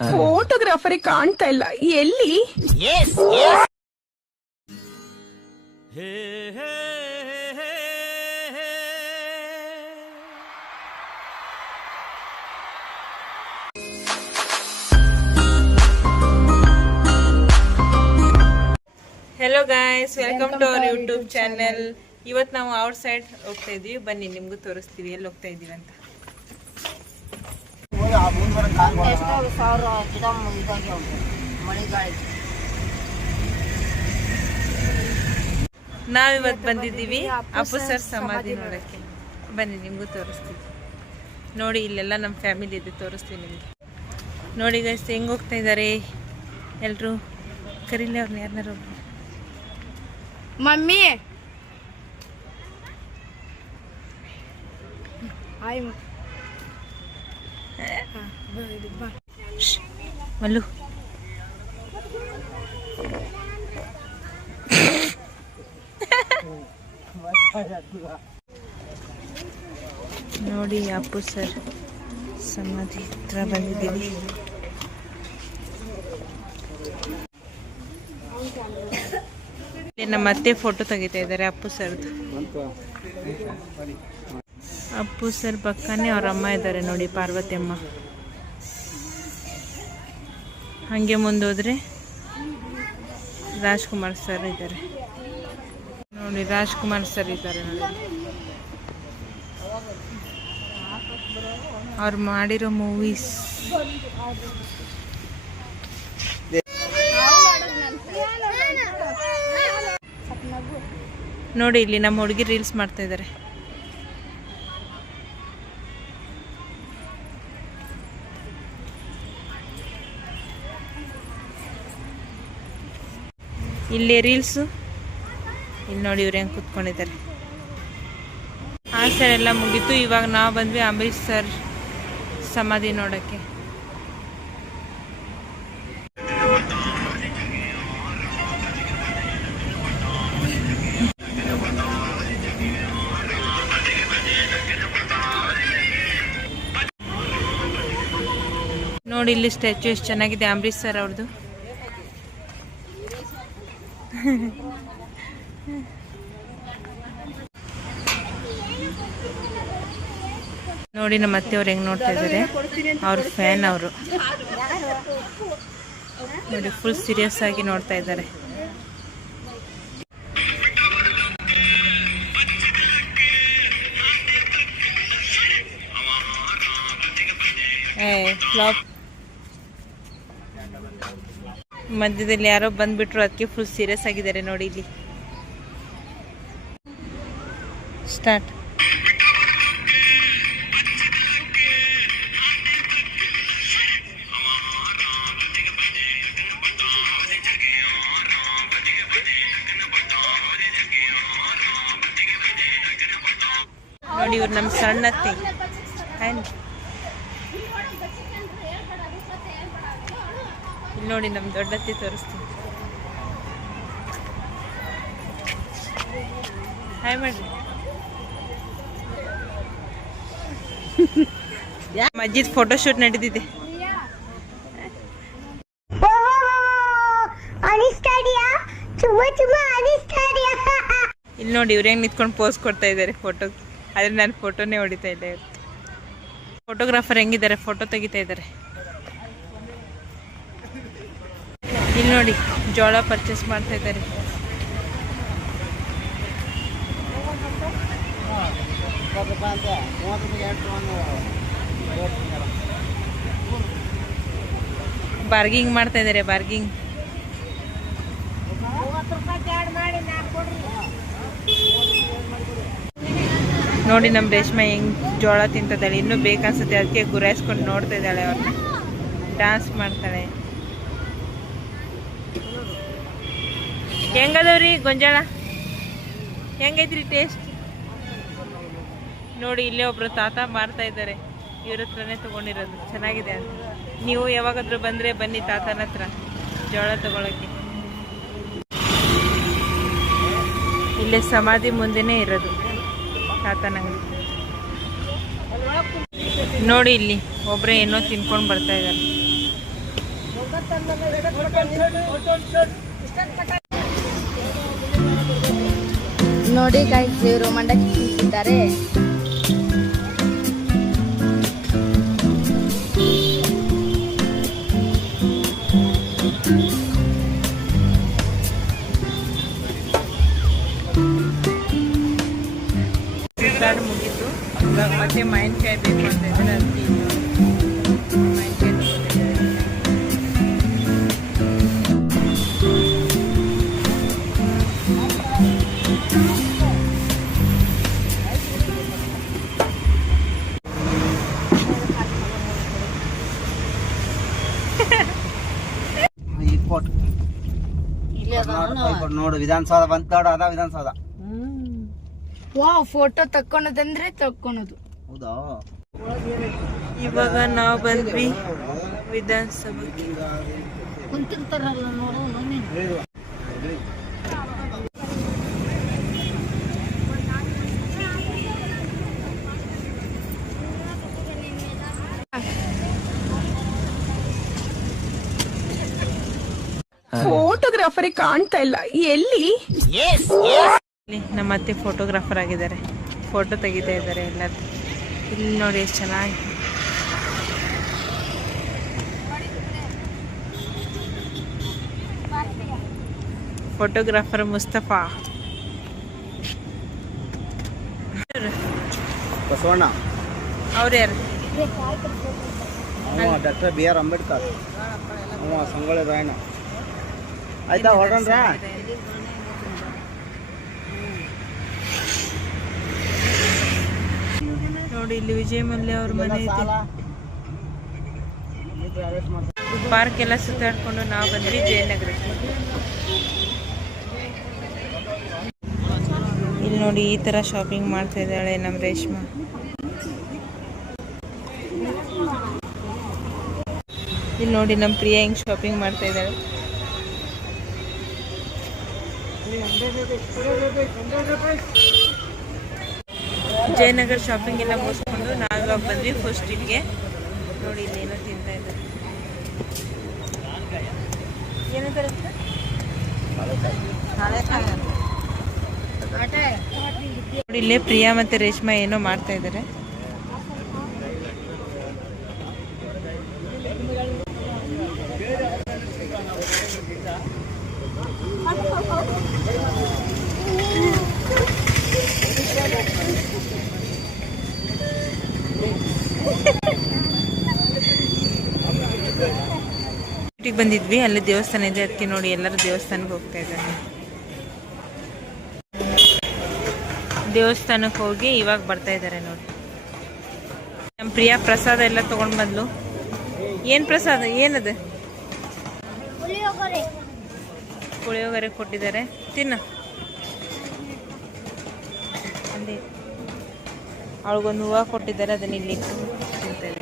ಫೋಟೋಗ್ರಾಫರೇ ಕಾಣ್ತಾ ಇಲ್ಲ, ಎಲ್ಲಿ? Hello guys, welcome to our YouTube channel. ಇವತ್ತು ನಾವು ಔಟ್ ಸೈಡ್ ಹೋಗ್ತಾ ಇದೀವಿ. ಬನ್ನಿ ನಿಮ್ಗೂ ತೋರಿಸ್ತೀವಿ ಎಲ್ಲಿ ಹೋಗ್ತಾ ಇದೀವಿ ಅಂತ. ನಾವಿವತ್ತು ಬಂದಿದ್ದೀವಿ ಅಪ್ಪು ಸರ್ ಸಮಾಧಿ ನೋಡಕ್ಕೆ. ಬನ್ನಿ ನಿಮ್ಗೂ ತೋರಿಸ್ತೀವಿ. ನೋಡಿ, ಇಲ್ಲೆಲ್ಲ ನಮ್ಮ ಫ್ಯಾಮಿಲಿ ಇದೆ, ತೋರಿಸ್ತೀವಿ ನಿಮಗೆ. ನೋಡಿ ಗೈಸ್ ಹೆಂಗೆ ಹೋಗ್ತಾ ಇದ್ದಾರೆ ಎಲ್ಲರೂ. ಕರೀಲಿ ಅವ್ರನ್ನ, ಯಾರನ್ನಾರು ಮಮ್ಮಿ. ಮಲ್ಲು ನೋಡಿ, ಅಪ್ಪು ಸರ್ ಸಮಾಧಿ ಹತ್ರ ಬಂದಿದ್ದೀವಿ. ನಮ್ಮ ಅತ್ತೆ ಫೋಟೋ ತೆಗಿತಾ ಇದ್ದಾರೆ ಅಪ್ಪು ಸರ್ದು. ಅಪ್ಪು ಸರ್ ಪಕ್ಕನೇ ಅವ್ರ ಅಮ್ಮ ಇದ್ದಾರೆ ನೋಡಿ, ಪಾರ್ವತಿ ಅಮ್ಮ. ಹಾಗೆ ಮುಂದೋದ್ರೆ ರಾಜ್ಕುಮಾರ್ ಸರ್ ಇದ್ದಾರೆ ನೋಡಿ, ರಾಜ್ಕುಮಾರ್ ಸರ್ ಇದ್ದಾರೆ ನೋಡಿ. ಅವ್ರು ಮಾಡಿರೋ ಮೂವೀಸ್ ನೋಡಿ. ಇಲ್ಲಿ ನಮ್ಮ ಹುಡುಗಿ ರೀಲ್ಸ್ ಮಾಡ್ತಾ ಇದ್ದಾರೆ. ಇಲ್ಲಿ ರೀಲ್ಸು, ಇಲ್ಲಿ ನೋಡಿ ಇವ್ರು ಹೆಂಗೆ ಕೂತ್ಕೊಂಡಿದ್ದಾರೆ. ಆ ಸರ್ ಎಲ್ಲ ಮುಗೀತು. ಇವಾಗ ನಾವು ಬಂದ್ವಿ ಅಂಬರೀಷ್ ಸರ್ ಸಮಾಧಿ ನೋಡೋಕ್ಕೆ. ನೋಡಿ ಇಲ್ಲಿ ಸ್ಟ್ಯಾಚು ಎಷ್ಟು ಚೆನ್ನಾಗಿದೆ ಅಂಬರೀಷ್ ಸರ್ ಅವ್ರದ್ದು. ನೋಡಿ ನಮ್ಮ ಅತ್ತೆಯವ್ರು ಹೆಂಗೆ ನೋಡ್ತಾ ಇದ್ದಾರೆ. ಅವ್ರ ಫ್ಯಾನ್ ಅವರು ನೋಡಿ, ಫುಲ್ ಸೀರಿಯಸ್ ಆಗಿ ನೋಡ್ತಾ ಇದ್ದಾರೆ. ಫ್ಲಾಪ್ ಮಧ್ಯದಲ್ಲಿ ಯಾರೋ ಬಂದ್ಬಿಟ್ರು, ಅದಕ್ಕೆ ಫುಲ್ ಸೀರಿಯಸ್ ಆಗಿದ್ದಾರೆ ನೋಡಿ. ಇಲ್ಲಿ ಸ್ಟಾರ್ಟ್. ನೋಡಿ ಇವ್ರು ನಮ್ಮ ಸಣ್ಣತ್ತೆ. ಇಲ್ಲಿ ನೋಡಿ ನಮ್ಮ ದೊಡ್ಡತ್ತಿ ತೋರಿಸ್ತೀನಿ. ಹಾಯ್ ಮಾಡ್ರಿ. ಮಜ್ಜಿದ್ ಫೋಟೋ ಶೂಟ್ ನಡೀತಿದೆ. ಇಲ್ಲಿ ನೋಡಿ ಇವ್ರು ಹೆಂಗ್ ನಿಂತ್ಕೊಂಡು ಪೋಸ್ ಕೊಡ್ತಾ ಇದ್ದಾರೆ ಫೋಟೋ. ಆದ್ರೆ ನಾನು ಫೋಟೋನೇ ಹೊಡಿತಾ ಇಲ್ಲ. ಫೋಟೋಗ್ರಾಫರ್ ಹೆಂಗಿದ್ದಾರೆ, ಫೋಟೋ ತೆಗಿತಾ ಇದ್ದಾರೆ. ಇಲ್ಲಿ ನೋಡಿ ಜೋಳ ಪರ್ಚೇಸ್ ಮಾಡ್ತಾ ಇದ್ದಾರೆ. ಬಾರ್ಗಿಂಗ್ ಮಾಡ್ತಾ ಇದ್ದಾರೆ, ಬಾರ್ಗಿಂಗ್. ನೋಡಿ ನಮ್ಮ ರೇಷ್ಮೆ ಹೆಂಗ್ ಜೋಳ ತಿಂತಿದ್ದಾಳೆ. ಇನ್ನೂ ಬೇಕನ್ಸುತ್ತೆ, ಅದಕ್ಕೆ ಗುರಾಯಿಸ್ಕೊಂಡು ನೋಡ್ತಾ ಇದ್ದಾಳೆ. ಅವ್ರನ್ನ ಡ್ಯಾನ್ಸ್ ಮಾಡ್ತಾಳೆ. ಹೆಂಗದವ್ರಿ ಗೊಂಜಾಳ, ಹೆಂಗೈತ್ರಿ ಟೇಸ್ಟ್? ನೋಡಿ ಇಲ್ಲೇ ಒಬ್ರು ತಾತ ಮಾರ್ತಾ ಇದ್ದಾರೆ. ಇವ್ರ ಹತ್ರನೇ ತಗೊಂಡಿರೋದು, ಚೆನ್ನಾಗಿದೆ ಅಂತ. ನೀವು ಯಾವಾಗಾದ್ರೂ ಬಂದ್ರೆ ಬನ್ನಿ ತಾತನ ಹತ್ರ ಜೋಳ ತಗೊಳಕ್ಕೆ. ಇಲ್ಲೇ ಸಮಾಧಿ ಮುಂದೆನೇ ಇರೋದು ತಾತನ ಅಂಗಡಿ. ನೋಡಿ ಇಲ್ಲಿ ಒಬ್ಬರೇ ಏನೋ ತಿನ್ಕೊಂಡು ಬರ್ತಾ ಇದ್ದಾರೆ. ನೋಡಿ ಗಾಯ್ಸ್, ಇವರು ಮಂಡಕ್ಕಿ ತಿಂತಿದ್ದಾರೆ. ಮುಗಿತು. ಇವಾಗ ಮತ್ತೆ ಮಾವಿನಕಾಯಿ ಬೇಕು ಅಂತ ಇದ್ದಾರೆ. ಅದಕ್ಕೆ ಮಾವಿನಕಾಯಿ ತಗೊಂಡಿದ್ದಾರೆ. ನೋಡು ವಿಧಾನಸೌಧ ಬಂತ ನೋಡು, ಅದ ವಿಧಾನಸೌಧ. ವಾವ್, ಫೋಟೋ ತಕ್ಕೊಳೋದಂದ್ರೆ ತಕ್ಕೊಳೋದು. ಹೌದಾ? ಇವಾಗ ನಾವು ಬಂದ್ವಿ ವಿಧಾನಸಭೆಗೆ. ಕುಂತಿರ್ತಾರಲ್ಲ ನೋಡು. ಫೋಟೋಗ್ರಾಫರ್ ಕಾಣ್ತಾ ಇಲ್ಲ, ಎಲ್ಲಿ? ನಮ್ಮ ಅತ್ತೆ ಫೋಟೋಗ್ರಾಫರ್ ಆಗಿದ್ದಾರೆ, ಫೋಟೋ ತೆಗಿತಾ ಇದ್ದಾರೆ ಎಲ್ಲರೂ. ಇಲ್ಲಿ ನೋಡಿ ಎಷ್ಟು ಚೆನ್ನಾಗಿ. ಫೋಟೋಗ್ರಾಫರ್ ಮುಸ್ತಫಾ. ಬಸವಣ್ಣ ಅವ್ರು ಯಾರು? Doctor B R Ambedkar. Sangolli Rayanna. ಆಯ್ತಾ, ಹೊರಡ್ರ? ನೋಡಿ ಇಲ್ಲಿ ವಿಜಯ ಮಲ್ಯ ಅವ್ರ ಮನೆ ಇದೆ. ಪಾರ್ಕ್ ಎಲ್ಲ ಸುತ್ತಾಡ್ಕೊಂಡು ನಾವು ಬಂದ್ವಿ ಜಯನಗರಕ್ಕೆ. ಇಲ್ಲಿ ನೋಡಿ ಈ ತರ ಶಾಪಿಂಗ್ ಮಾಡ್ತಾ ಇದ್ದಾಳೆ ನಮ್ಮ ರೇಷ್ಮಾ. ಇಲ್ಲಿ ನೋಡಿ ನಮ್ಮ ಪ್ರಿಯಾ ಹೆಂಗ್ ಶಾಪಿಂಗ್ ಮಾಡ್ತಾ ಇದ್ದಾಳೆ. ಜಯನಗರ ಶಾಪಿಂಗ್ ಎಲ್ಲ ಮುಗಿಸ್ಕೊಂಡು ನಾವು ಬಂದ್ವಿ ಫಸ್ಟ್ ಇಲ್ಲಿಗೆ. ನೋಡಿ ಇಲ್ಲಿ ಏನೋ ತಿಂತಾ ಇದ್ದಾರೆ. ನೋಡಿ ಇಲ್ಲೇ ಪ್ರಿಯಾ ಮತ್ತೆ ರೇಷ್ಮಾ ಏನೋ ಮಾಡ್ತಾ ಇದ್ದಾರೆ. ಬಂದಿದ್ವಿ, ಅಲ್ಲಿ ದೇವಸ್ಥಾನ ಇದೆ, ಅದಕ್ಕೆ ನೋಡಿ ಎಲ್ಲರೂ ದೇವಸ್ಥಾನಕ್ಕೆ ಹೋಗ್ತಾ ಇದ್ದಾರೆ. ದೇವಸ್ಥಾನಕ್ಕೆ ಹೋಗಿ ಇವಾಗ ಬರ್ತಾ ಇದ್ದಾರೆ ನೋಡಿ. ನಮ್ಮ ಪ್ರಿಯಾ ಪ್ರಸಾದ ಎಲ್ಲ ತಗೊಂಡ್ ಬಂದ್ಲು. ಏನ್ ಪ್ರಸಾದ? ಏನದು? ಪುಳಿಯೋಗರೆ ಕೊಟ್ಟಿದ್ದಾರೆ, ತಿನ್ನು. ಅಲ್ಲಿ ಅವಳಿಗೊಂದು ಹೂವು ಕೊಟ್ಟಿದ್ದಾರೆ, ಅದನ್ನ ಇಲ್ಲಿ ತಿಂತಾರೆ.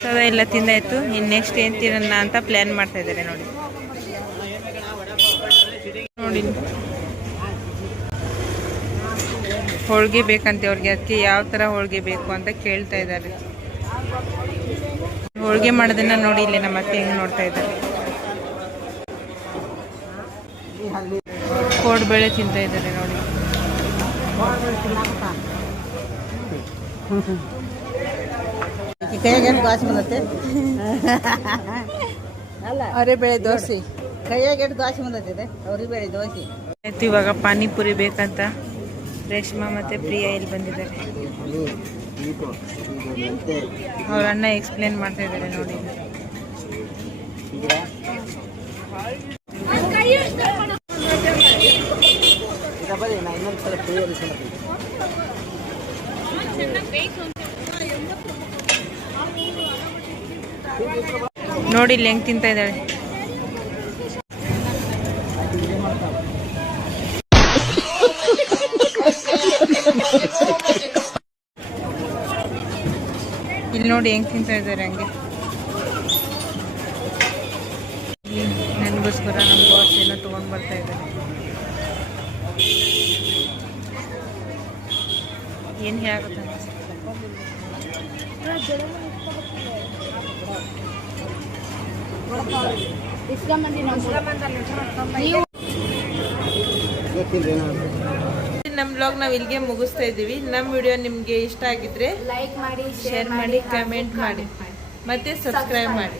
ಪ್ರಸಾದ ಎಲ್ಲ ತಿಂದಾಯ್ತು. ಇನ್ನು ನೆಕ್ಸ್ಟ್ ಏನು ತಿನ್ನೋಣ ಅಂತ ಪ್ಲ್ಯಾನ್ ಮಾಡ್ತಾ ಇದ್ದಾರೆ ನೋಡಿ. ನೋಡಿ ಹೋಳಿಗೆ ಬೇಕಂತೆ ಅವ್ರಿಗೆ, ಅದಕ್ಕೆ ಯಾವ ಥರ ಹೋಳಿಗೆ ಬೇಕು ಅಂತ ಕೇಳ್ತಾ ಇದ್ದಾರೆ. ಹೋಳಿಗೆ ಮಾಡೋದನ್ನ ನೋಡಿ ಇಲ್ಲಿ ನಮ್ಮ ಅತ್ತೆ ಹೆಂಗೆ ನೋಡ್ತಾ ಇದ್ದಾರೆ. ಕೋಡ್ಬೇಳೆ ತಿಂತಾ ಇದ್ದಾರೆ ನೋಡಿ. ಅವರಿಬೇಳೆ ದೋಸೆ, ಕೈಯಾಗ ದೋಸೆ ಬಂದೈತೆ. ಅವರಿಬೇಳೆ ದೋಸೆ ಆಯ್ತು. ಇವಾಗ ಪಾನಿಪುರಿ ಬೇಕಂತ ರೇಷ್ಮಾ ಮತ್ತೆ ಪ್ರಿಯಾ ಇಲ್ಲಿ ಬಂದಿದ್ದಾರೆ. ಅವ್ರ ಅಣ್ಣ ಎಕ್ಸ್ಪ್ಲೇನ್ ಮಾಡ್ತಾ ಇದ್ದಾರೆ ನೋಡಿ. ನೋಡಿ ಇಲ್ಲಿ ಹೆಂಗ್ ತಿಂತಾ ಇದ್ದಾಳೆ. ಇಲ್ಲಿ ನೋಡಿ ಹೆಂಗ್ ತಿಂತಾ ಇದ್ದಾರೆ ಹಂಗೆ. ನನಗೋಸ್ಕರ ನಮ್ಮ ಬಾಸ್ ಏನೋ ತಗೊಂಡ್ ಬರ್ತಾ ಇದ್ದಾರೆ. ಏನ್ ಹೇಳಾಗುತ್ತೆ ಇಸ್ಕೊಂಬಂದಿ ನೀವು ಗೊತ್ತಿಲ್ಲ ಏನಾದ್ರು ನಮ್ಮ ಬ್ಲಾಗ್ ನಾವು ಇಲ್ಲಿಗೆ ಮುಗಿಸ್ತಾ ಇದ್ದೀವಿ. ನಮ್ಮ ವಿಡಿಯೋ ನಿಮಗೆ ಇಷ್ಟ ಆಗಿದ್ರೆ ಲೈಕ್ ಮಾಡಿ ಶೇರ್ ಮಾಡಿ, ಕಮೆಂಟ್ ಮಾಡಿ, ಮತ್ತೆ ಸಬ್ಸ್ಕ್ರೈಬ್ ಮಾಡಿ.